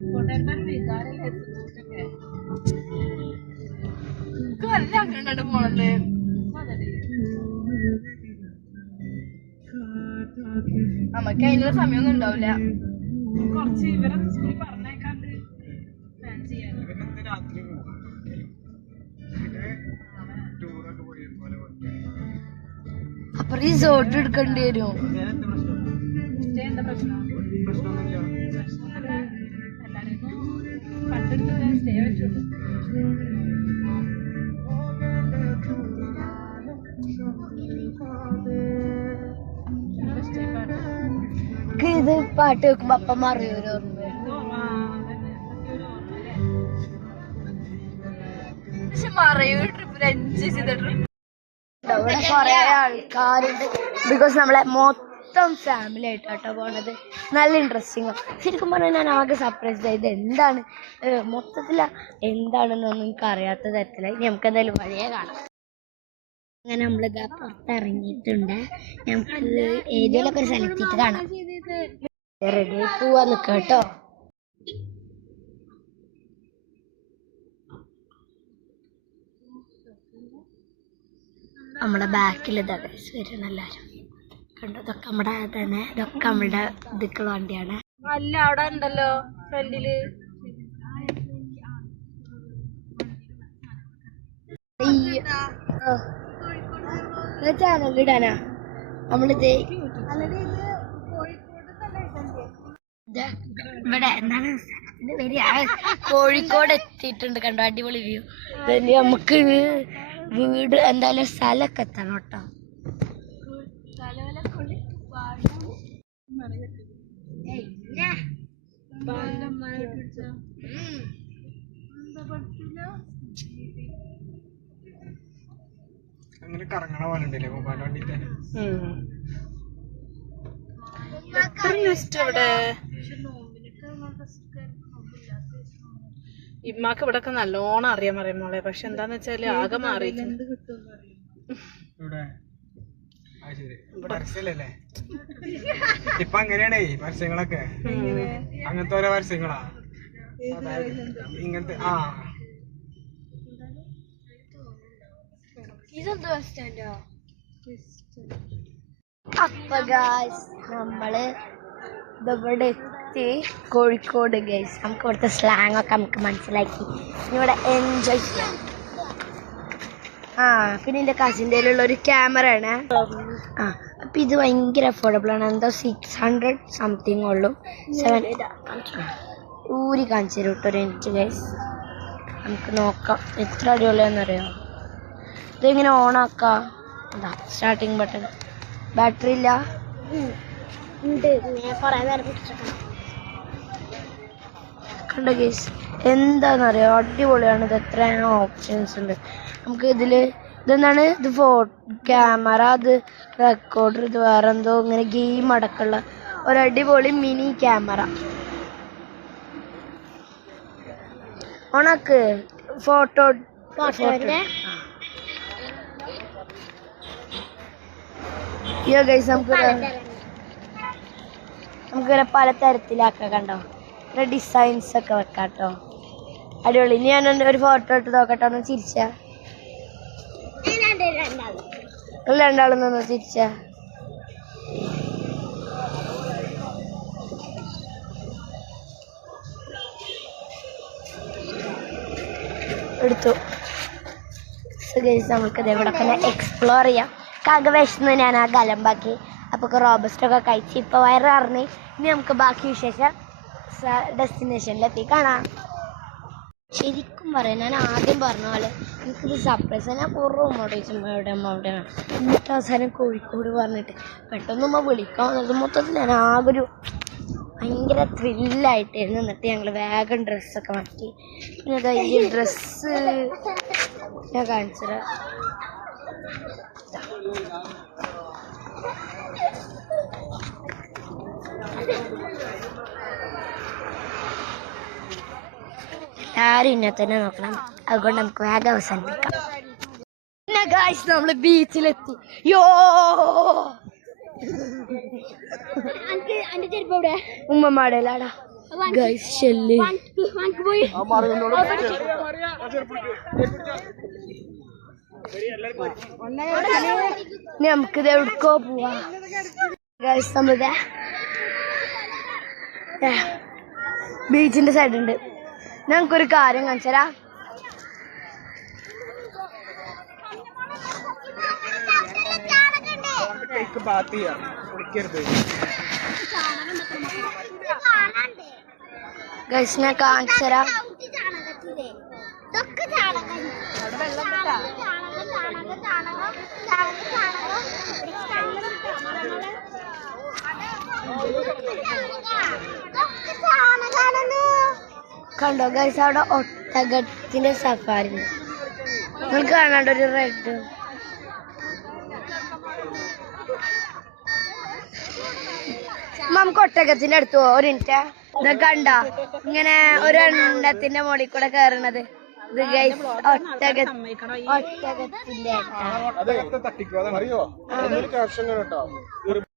പോണത് നമുക്ക് അതിനുള്ള സമയമൊന്നും ഉണ്ടാവില്ല. കുറച്ച് ഇവരൊക്കെ സ്കൂളിൽ പറഞ്ഞേക്കാണ്ട് പ്ലാൻ ചെയ്യാൻ. അപ്പൊ റിസോർട്ട് എടുക്കേണ്ടി വരും. സ്റ്റേ എന്താ പ്രശ്നം? കണ്ടെടുത്തിട്ട് സ്റ്റേ പറ്റുള്ളൂ. ഇത് പാട്ട് വെക്കുമ്പോ അപ്പം മറിയൂരോ മറയൂർ ട്രിപ്പിൽ എൻജോയ് ചെയ്ത ട്രിപ്പ്. ഇവിടെ കുറെ ആൾക്കാരുണ്ട്. ബിക്കോസ് നമ്മളെ മൊത്തം ഫാമിലി ആയിട്ടാട്ടോ പോണത്. നല്ല ഇൻട്രസ്റ്റിംഗ്. ശരിക്കും പറഞ്ഞാൽ ഞാൻ ആകെ സർപ്രൈസ് ആയത് എന്താണ് മൊത്തത്തിൽ എന്താണെന്നൊന്നും എനിക്ക് അറിയാത്ത തരത്തിലായി. നമുക്ക് എന്തായാലും വഴിയെ കാണാം. അങ്ങനെ നമ്മളിതാ പുറത്തിറങ്ങിയിട്ടുണ്ട്. നമുക്ക് ഏരിയയിലൊക്കെ ഒരു സ്ഥലത്തേക്ക് കാണാം. റെഡി പോവാ നിൽക്കാം കേട്ടോ. നമ്മുടെ ബാക്കിൽ ഇതൊക്കെ വരണം എല്ലാവരും കണ്ടോ. ഇതൊക്കെ നമ്മുടെ തന്നെ, ഇതൊക്കെ നമ്മുടെ ഇതൊക്കെ വണ്ടിയാണ്. അല്ല അവിടെ ഉണ്ടല്ലോ ഫ്രണ്ടില് ചാനലിടാനാ നമ്മളിത് ഇവിടെ എന്താണ് കോഴിക്കോട് എത്തിയിട്ടുണ്ട്. കണ്ടോ അടിപൊളി വ്യൂ. നമുക്ക് വീട് എന്തായാലും സ്ഥലമൊക്കെ എത്തണം കേട്ടോ. അങ്ങനെ കറങ്ങണ പോലെ ഉണ്ടല്ലേ മൊബൈൽ വണ്ടിന്റെ. ഇമ്മാക്ക് ഇവിടൊക്കെ നല്ലോണം അറിയാൻ പറയാം മോളെ. പക്ഷെ എന്താന്ന് വെച്ചാല് ആകെ മാറി. പരസ്യല്ലേ ഇപ്പൊ അങ്ങനെയാണേ പരസ്യങ്ങളൊക്കെ. അങ്ങനത്തെ ഓരോ പരസ്യങ്ങളാ ഇങ്ങനത്തെ. അപ്പൊ ഗൈസ് നമ്മള് ഇവിടെ എത്തി കോഴിക്കോട്. ഗൈസ് നമുക്ക് ഇവിടുത്തെ സ്ലാങ് ഒക്കെ നമുക്ക് മനസ്സിലാക്കി. ഇവിടെ എൻജോയ് ചെയ്യാം. പിന്നെ എൻ്റെ കസിൻ്റെ കയ്യിലുള്ള ഒരു ക്യാമറ ആണ്. അപ്പം ഇത് ഭയങ്കര അഫോർഡബിൾ ആണ്. എന്തോ 600 സംതിങ് ഉള്ളൂ. 7 ഊരി കാണിച്ചു തരും കേട്ടോ ഒരു മിനിറ്റ് ഗൈസ്. നമുക്ക് നോക്കാം എത്ര അടിപൊളിയാണെന്നറിയാം. ഇതെങ്ങനെ ഓണാക്കാം? എന്താ സ്റ്റാർട്ടിങ് ബട്ടൺ. ബാറ്ററി ഇല്ല. കണ്ടോ ഗൈസ് എന്താണെന്നറിയാം അടിപൊളിയാണ്. ഇത് എത്രയാണ് ഓപ്ഷൻസ് ഉണ്ട് നമുക്ക് ഇതിൽ. ഇതെന്താണ് ഇത്? ക്യാമറ, അത് റെക്കോർഡർ, ഇത് വേറെ എന്തോ ഇങ്ങനെ ഗെയിം അടക്കമുള്ള ഒരടിപൊളി മിനി ക്യാമറ. ഓണക്ക് ഫോട്ടോ അയ്യോ ഗൈസ് നമുക്കിങ്ങനെ പല തരത്തിലാക്കാം. കണ്ടോ ഇവിടെ ഡിസൈൻസ് ഒക്കെ വെക്കാം കേട്ടോ. അടിപൊളി. ഇനി ഞാൻ ഒരു ഫോട്ടോ ഇട്ട് നോക്കട്ടെ. ഒന്ന് ചിരിച്ച രണ്ടാളൊന്ന് ചിരിച്ച. എടുത്തു. നമുക്കത് ഇവിടെ തന്നെ എക്സ്പ്ലോർ ചെയ്യാം. കകവേശന്ന് ഞാൻ ആ ഗലമ്പാക്കി. അപ്പോൾ റോബസ്റ്റൊക്കെ കഴിച്ച് ഇപ്പോൾ വയറിറങ്ങി. ഇനി നമുക്ക് ബാക്കി വിശേഷം ഡെസ്റ്റിനേഷനിലെത്തി കാണാം. ശരിക്കും പറയാം ഞാൻ ആദ്യം പറഞ്ഞ പോലെ എനിക്കിത് സർപ്രൈസ്. ഞാൻ റൂമോട് ചോദിച്ചു എവിടെയാണ്. എന്നിട്ട് അവസാനം കോഴിക്കോട് പറഞ്ഞിട്ട് പെട്ടെന്ന് വിളിക്കാൻ വന്നത്. മൊത്തത്തിൽ ഞാൻ ആകൊരു ഭയങ്കര ത്രില്ലായിട്ടായിരുന്നു. എന്നിട്ട് ഞങ്ങൾ വേഗം ഡ്രസ്സൊക്കെ മാറ്റി. പിന്നെ ഈ ഡ്രസ്സ് ഞാൻ കാണിച്ചത്. എല്ലാവരും ഇന്നെ തന്നെ നോക്കണം. അതുകൊണ്ട് നമുക്ക് വേഗം അവസാനിപ്പിക്കാം. പിന്നെ ഗായ്സ് നമ്മള് ബീച്ചിലെത്തി. യോ ഉമ്മമാടലാടാ. Guys shell. നമുക്കിത് എവിടേക്കോ പോവാ ഗൈസ്. നമ്മുടെ ബീച്ചിന്റെ സൈഡുണ്ട്. ഞങ്ങൾക്കൊരു കാര്യം കാണിച്ചരാ. ഗൈസ് ഞാൻ കാണിച്ചരാ. കണ്ടോ ഗൈസ്, അവിടെ ഒട്ടകത്തിന്റെ സഫാരി നിങ്ങൾക്ക് കാണാണ്ട് ഒരു റെഡ്. നമുക്ക് ഒട്ടകത്തിന്റെ അടുത്ത് പോവാം. ഒരു മിനിറ്റ്. ഇത് കണ്ട ഇങ്ങനെ ഒരു എണ്ണത്തിന്റെ മുകളിൽ കൂടെ കയറണത്. ഇത് ഗൈസ് ഒട്ടകത്തിന്റെ